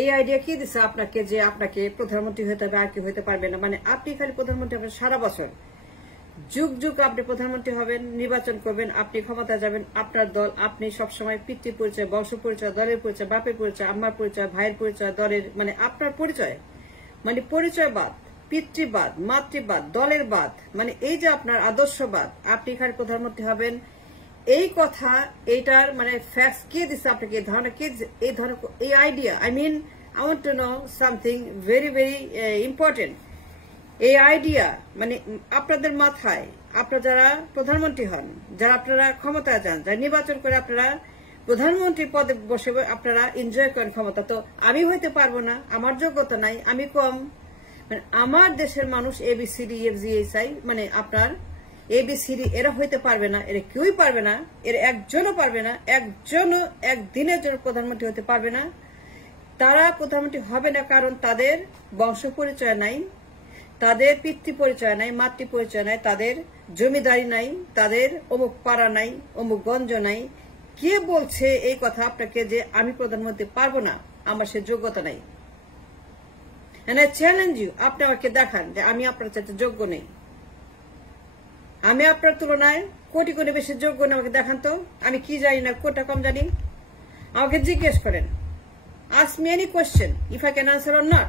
এই আইডিয়া কি দিচ্ছে আপনাকে যে আপনাকে প্রধানমন্ত্রী হতে হবে, আর কি হতে পারবে না? মানে আপনি খালি প্রধানমন্ত্রী হবেন সারা বছর, যুগ যুগ আপনি প্রধানমন্ত্রী হবেন, নির্বাচন করবেন, আপনি ক্ষমতা যাবেন, আপনার দল, আপনি সবসময় পিতৃ পরিচয়, বংশ পরিচয়, দলের পরিচয়, বাপের পরিচয়, আম্মার পরিচয়, ভাইয়ের পরিচয়, দলের মানে আপনার পরিচয়, মানে পরিচয়বাদ, পিতৃবাদ, মাতৃবাদ, দলের বাদ, মানে এই যে আপনার আদর্শবাদ, আপনি এখানে প্রধানমন্ত্রী হবেন, এই কথা, এইটার মানে ফ্যাক্টস কে দিচ্ছে আপনাকে? এই ধরনের কে, এই ধরনের এই idea, I mean I want to know something very very important. এই আইডিয়া মানে আপনাদের মাথায়, আপনারা যারা প্রধানমন্ত্রী হন, যারা আপনারা ক্ষমতায় যান, যারা নির্বাচন করে আপনারা প্রধানমন্ত্রী পদে বসে আপনারা এনজয় করেন ক্ষমতা, তো আমি হইতে পারবো না, আমার যোগ্যতা নাই, আমি কম, মানে আমার দেশের মানুষ ABCD EFGHI মানে আপনার ABCD এরা হইতে পারবে না, এরা কেউই পারবে না, এর একজনও পারবে না, একজনও একদিনের জন্য প্রধানমন্ত্রী হতে পারবে না। তারা প্রধানমন্ত্রী হবে না কারণ তাদের বংশ পরিচয় নাই, তাদের পিতৃ পরিচয় নাই, মাতৃ পরিচয় নাই, তাদের জমিদারি নাই, তাদের অমুক পাড়া নাই, অমুক গঞ্জ নাই। কে বলছে এই কথা আপনাকে যে আমি প্রধানমন্ত্রী পারবো না, আমার সে যোগ্যতা নাই? এন্ড আই চ্যালেঞ্জ ইউ, আপনি আমাকে দেখান যে আমি আপনার চাইতে যোগ্য নেই, আমি আপনার তুলনায় কোটি কোটি বেশি যোগ্য নেই, আমাকে দেখান তো। আমি কি জানি না, কোটা কম জানি, আমাকে জিজ্ঞেস করেন, ask me any question, if I can answer or not.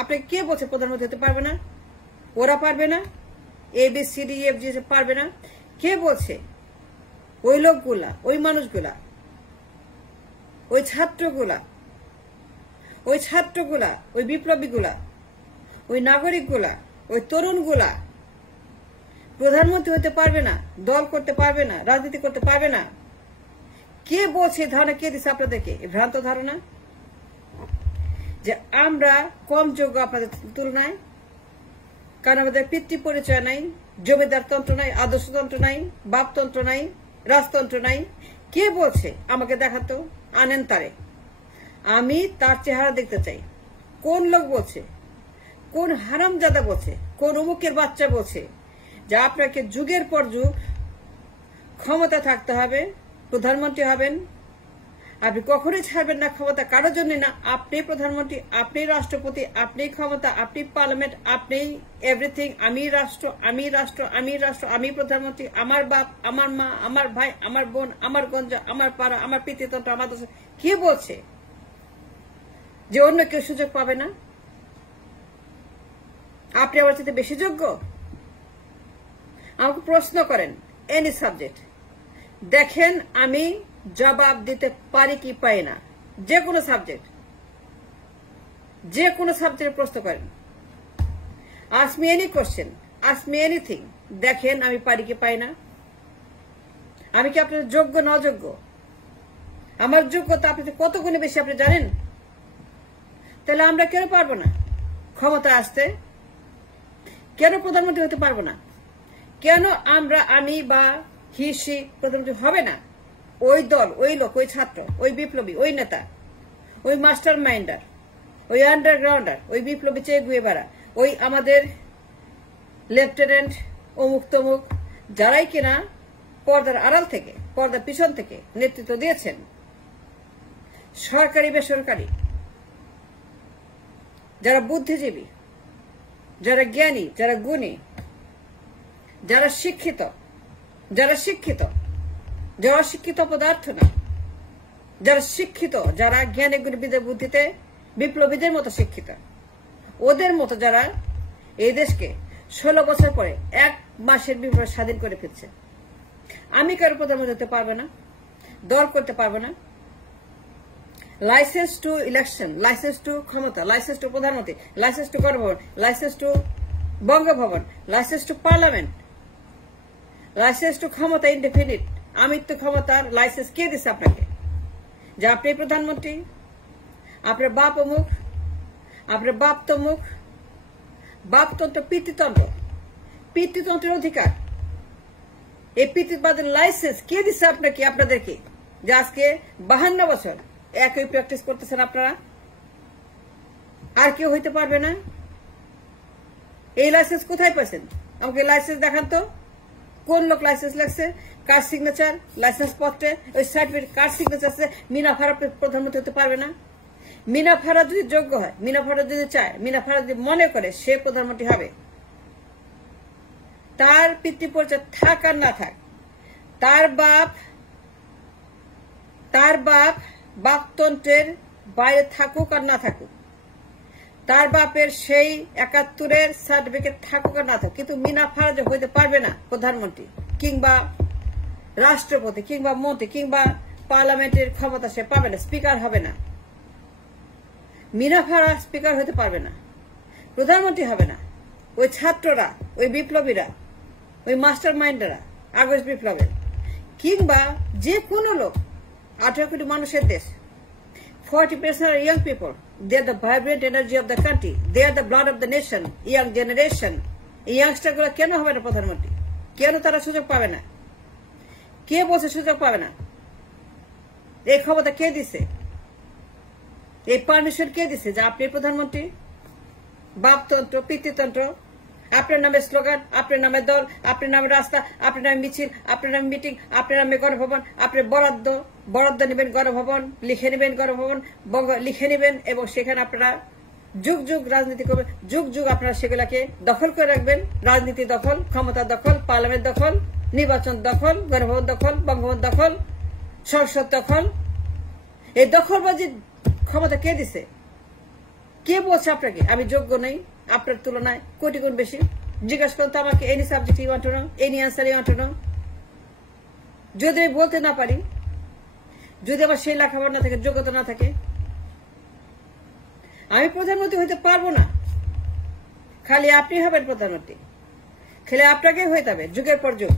আপনাকে কে বলছে প্রধানমন্ত্রী হতে পারবে না? ওরা পারবে না, ABCD EFGHI পারবে না? কে বলছে? ওই লোকগুলা, ওই মানুষগুলা, ওই ছাত্রগুলা, ওই বিপ্লবীগুলা, ওই নাগরিকগুলা, ওই তরুণগুলা প্রধানমন্ত্রী হতে পারবে না, দল করতে পারবে না, রাজনীতি করতে পারবে না। কে বলছে এই ধারণা? কে দিচ্ছে আপনাদেরকে এই ভ্রান্ত ধারণা যে আমরা কম যোগ্য আপনাদের তুলনায়? কারণ আমাদের পিতৃ পরিচয় নাই, জমিদার তন্ত্র নাই, আদর্শতন্ত্র নাই, বাপতন্ত্র নাই, রাজতন্ত্র নাই। কে বলছে? আমাকে দেখাতো, আনেন তারে, আমি তার চেহারা দেখতে চাই। কোন লোক বলছে? কোন হারামজাদা বলছে? কোন অমুকের বাচ্চা বলছে যে আপনাকে যুগের পর যুগ ক্ষমতা থাকতে হবে, প্রধানমন্ত্রী হবেন, আপনি কখনোই ছাড়বেন না ক্ষমতা কারোর জন্য না, আপনি প্রধানমন্ত্রী, আপনি রাষ্ট্রপতি, আপনি ক্ষমতা, আপনি পার্লামেন্ট, আপনি এভরিথিং, আমি রাষ্ট্র, আমি রাষ্ট্র, আমি রাষ্ট্র, আমি প্রধানমন্ত্রী, আমার বাপ, আমার মা, আমার ভাই, আমার বোন, আমার গঞ্জ, আমার পাড়া, আমার পিতৃতন্ত্র, আমার দেশ। কে বলছে যে অন্য কেউ সুযোগ পাবে না? আপনি আমার চাইতে বেশি যোগ্য? আমাকে প্রশ্ন করেন এনি সাবজেক্ট, দেখেন আমি জবাব দিতে পারি কি পাই না। যে কোনো সাবজেক্ট প্রশ্ন করেন, ask me any question, ask me anything, দেখেন আমি পারি কি পাই না। আমি কি আপনার যোগ্য না অযোগ্য? আমার যোগ্যতা আপনাদের কত গুণে বেশি আপনি জানেন? তাহলে আমরা কেন পারবো না ক্ষমতা আসতে? কেন প্রধানমন্ত্রী হতে পারবো না? কেন আমি বা সে প্রধানমন্ত্রী হবে না? ওই দল, ওই লোক, ওই ছাত্র, ওই বিপ্লবী, ওই নেতা, ওই মাস্টার মাইন্ডার, ওই আন্ডারগ্রাউন্ডার, ওই বিপ্লবী চে গুয়েভারা, ওই আমাদের লেফটেন্যান্ট অমুক তমুক, যারাই কিনা পর্দার আড়াল থেকে, পর্দার পিছন থেকে নেতৃত্ব দিয়েছেন, সরকারি বেসরকারি, যারা বুদ্ধিজীবী, যারা জ্ঞানী, যারা গুণী, যারা শিক্ষিত, যারা শিক্ষিত পদার্থ না, যারা শিক্ষিত, যারা জ্ঞানে গুণীদের বুদ্ধিতে বিপ্লবীদের মতো শিক্ষিত, ওদের মতো যারা এই দেশকে 16 বছর পরে 1 মাসের বিপ্লব স্বাধীন করে ফেলছে। আমি কারো প্রধানমন্ত্রী হতে পারবে না, দল করতে পারবে না। Licence to election, licence to ক্ষমতা, লাইসেন্স টু প্রধানমন্ত্রী, licence to Ganabhaban, licence to Bangabhaban, licence to parliament, licence to ক্ষমতা ইনডেফিনিট, আমিত্ব ক্ষমতার লাইসেন্স কে দিচ্ছে আপনাকে যে আপনি প্রধানমন্ত্রী? আপনার বাপ অমুক, আপনার বাপ তমুক। বাপতন্ত্র, পিতৃতন্ত্রের অধিকার, এই পিতৃবাদের লাইসেন্স কে দিচ্ছে আপনাকে, আপনাদেরকে, যে আজকে 52 বছর একই প্র্যাকটিস করতেছেন আপনারা? আর কেউ হইতে পারবে না। এই লাইসেন্স কোথায় পাচ্ছেন? আমাকে লাইসেন্স দেখান তো। কোন লোক লাইসেন্স লাগছে? কার সিগনেচার লাইসেন্স পত্রে? ওই সার্টিফিকেট কার সিগনেচার আছে? মিনা ফারাপ প্রধানমন্ত্রী হতে পারবে না। মিনা ফারাদ যদি যোগ্য হয়, মিনা ফারাদ যদি চায়, মিনা ফারাদ যদি মনে করে সে প্রধানমন্ত্রী হবে, তার পিতৃ পরিচয় থাক আর না থাক, তার বাপ বাপতন্ত্রের বাইরে থাকুক আর না থাকুক, তার বাপের সেই ৭১-এর সার্টিফিকেট থাকুক আর না থাকুক, কিন্তু মিনা ফারাদ হইতে পারবে না প্রধানমন্ত্রী কিংবা রাষ্ট্রপতি কিংবা মন্ত্রী কিংবা পার্লামেন্টের ক্ষমতা সে পাবে না, স্পিকার হবে না। মিনা ফারাদ স্পিকার হতে পারবে না, প্রধানমন্ত্রী হবে না। ওই ছাত্ররা, ওই বিপ্লবীরা, ওই মাস্টার মাইন্ডরা আগস্ট বিপ্লবের কিংবা যে কোনো লোক, ১৮ কোটি মানুষের দেশ, 40% are young people. They are the vibrant energy of the country. They are the blood of the nation, young generation. এই ইয়াংস্টার গুলো কেন হবে না প্রধানমন্ত্রী? কেন তারা সুযোগ পাবে না? কে বলছে সুযোগ পাবে না? এই ক্ষমতা কে দিছে? এই পারমিশন কে দিছে যে আপনি প্রধানমন্ত্রী? বাপতন্ত্র, পিতৃতন্ত্র, আপনার নামে স্লোগান, আপনার নামে দল, আপনার নামে রাস্তা, আপনার নামে মিছিল, আপনার নামে মিটিং, আপনার নামে গণভবন, আপনি বরাদ্দ নেবেন গণভবন, লিখে নেবেন গণভবন, লিখে নেবেন এবং সেখানে আপনারা যুগ যুগ রাজনীতি করবেন, যুগ যুগ আপনারা সেগুলাকে দখল করে রাখবেন। রাজনীতি দখল, ক্ষমতা দখল, পার্লামেন্ট দখল, নির্বাচন দখল, গণভবন দখল, বঙ্গভবন দখল, সংসদ দখল। এই দখলবাজি ক্ষমতা কে দিছে? কে বলছে আপনাকে আমি যোগ্য নেই? আপনার তুলনায় কোটি গুণ বেশি। জিজ্ঞাসা করুন তো আমাকে, any subject you want to know, any answer you want to know. যদি আমি বলতে না পারি, যদি আমার সেই লেখাপড়া না থাকে, যোগ্যতা না থাকে, আমি প্রধানমন্ত্রী হইতে পারবো না। খালি আপনি হবেন প্রধানমন্ত্রী, খেলে আপনাকেই হইতে হবে যুগের পর যুগ।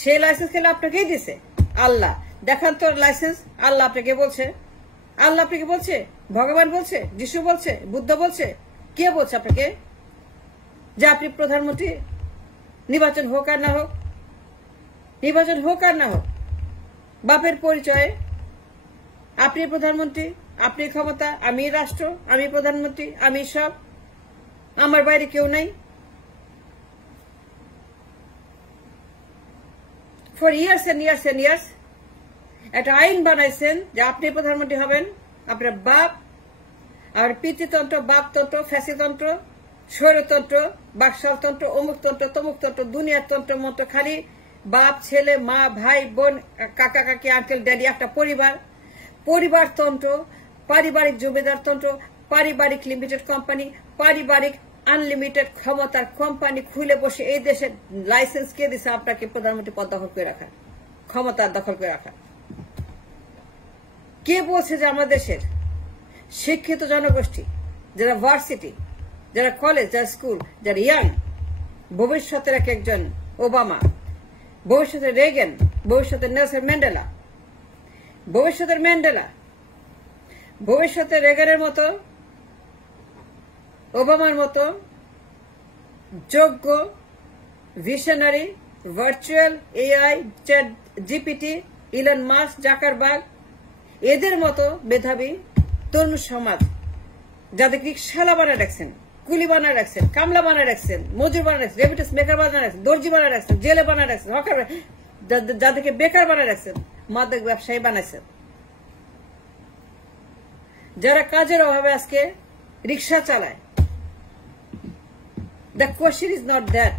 সেই লাইসেন্স খেলে আপনাকেই দিছে আল্লাহ। দেখান তো লাইসেন্স। আল্লাহ আপনাকে বলছে, আল্লাহ আপনাকে বলছে, ভগবান বলছে, যিশু বলছে, বুদ্ধ বলছে, কে বলছে আপনাকে যে আপনি প্রধানমন্ত্রী? নির্বাচন হোক আর না হোক, নির্বাচন হোক আর না হোক, বাপের পরিচয়ে আপনি প্রধানমন্ত্রী, আপনি ক্ষমতা, আমি রাষ্ট্র, আমি প্রধানমন্ত্রী, আমি সব, আমার বাইরে কেউ নাই। For years and years and years একটা আইন বানাইছেন যে আপনি প্রধানমন্ত্রী হবেন। আপনার বাপ আর পিতৃতন্ত্র, বাপতন্ত্র, ফ্যাসিতন্ত্র, স্বৈরতন্ত্র, বাকশালতন্ত্র, অমুকতন্ত্র, তমুকতন্ত্র, দুনিয়ার তন্ত্র মন্ত্র, খালি বাপ, ছেলে, মা, ভাই, বোন, কাকা কাকি, আঙ্কেল, ড্যাডি, একটা পরিবারতন্ত্র, পারিবারিক জমিদার তন্ত্র, পারিবারিক লিমিটেড কোম্পানি, পারিবারিক আনলিমিটেড ক্ষমতার কোম্পানি খুলে বসে এই দেশের লাইসেন্স কে দিছে আপনাকে প্রধানমন্ত্রী পদ দখল করে রাখা, ক্ষমতা দখল করে রাখা? কে বলছে যে আমাদের দেশের শিক্ষিত জনগোষ্ঠী, যারা ভার্সিটি, যারা কলেজ, যারা স্কুল, যারা ইয়াং, ভবিষ্যতের একজন ওবামা, ভবিষ্যতের রেগেন, ভবিষ্যতের নেলসন ম্যান্ডেলা, ভবিষ্যতের রেগানের মতো, ওবামার মতো যোগ্য, visionary, virtual AI, chat GPT, Elon Musk, Zuckerberg, এদের মতো মেধাবী তরুণ সমাজ, যাদের রিক্সাওয়ালা বানায় রাখছেন, কুলি বানায় রাখছেন, কামলা বানায় রাখছেন, মজুর বানায় রাখছেন, রেমিটেন্স মেকার বানায় রাখছেন, দর্জি বানায় রাখছেন, জেলে বানায় রাখছেন, হকার, যাদেরকে বেকার বানায় রাখছেন, মাদক ব্যবসায়ী বানাইছেন, যারা কাজের অভাবে আজকে রিক্সা চালায়। The question is not that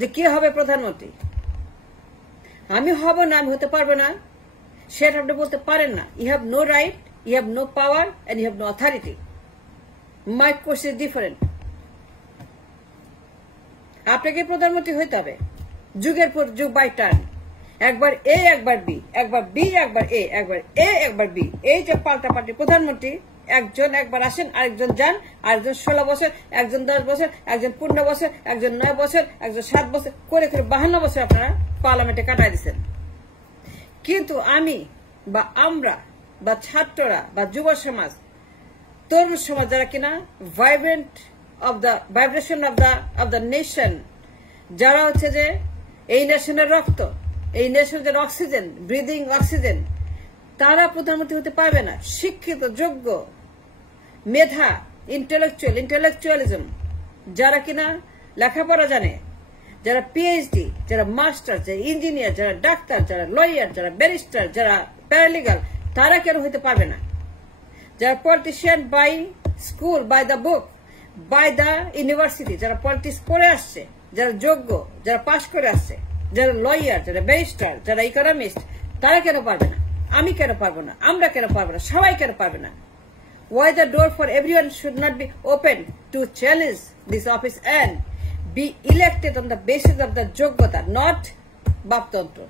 যে কে হবে প্রধানমন্ত্রী। আমি হব না, আমি হতে পারবো না, সেটা আপনি বলতে পারেন না। You have no right, you have no power and you have no authority. My question is different. আপনাকে প্রধানমন্ত্রী হইতে হবে যুগের পর যুগ, বাই টার্ন। একবার এ, একবার বি, একবার বি, একবার এ, একবার এ, একবার বি। এই যে পাল্টাপাল্টি প্রধানমন্ত্রী, একজন একবার আসেন, আরেকজন যান, আরেকজন 16 বছর, একজন 10 বছর, একজন 15 বছর, একজন 9 বছর, একজন 7 বছর করে 52 বছর আপনারা পার্লামেন্টে কাটাই দিচ্ছেন। কিন্তু আমি বা আমরা বা ছাত্ররা বা যুব সমাজ, তরুণ সমাজ, যারা কিনা ভাইব্রেশন অব দ্য নেশন, যারা হচ্ছে যে এই নেশনের রক্ত, এই নেশনের যে অক্সিজেন, ব্রিদিং অক্সিজেন, তারা প্রধানমন্ত্রী হতে পারবে না। শিক্ষিত, যোগ্য, মেধা, ইন্টেলেকচুয়ালিজম, যারা কিনা লেখাপড়া জানে, যারা পিএইচডি, যারা মাস্টার, যারা ইঞ্জিনিয়ার, যারা ডাক্তার, যারা লয়ার, যারা ব্যারিস্টার, যারা প্যারালিগাল, তারা কেন হইতে পারবে না? যারা politician by school, by the book, by the university, যারা পলিটিক্স পড়ে আসছে, যারা যোগ্য, যারা পাশ করে আসছে, যারা লয়ার, যারা ব্যারিস্টার, যারা ইকোনমিস্ট, তারা কেন পারবে না? আমি কেন পারবো না? আমরা কেন পারবো না? সবাই কেন পারবে না? Why the door for everyone should not be open to challenge this office and be elected on the basis of the যোগ্যতা, not বাপতন্ত্র?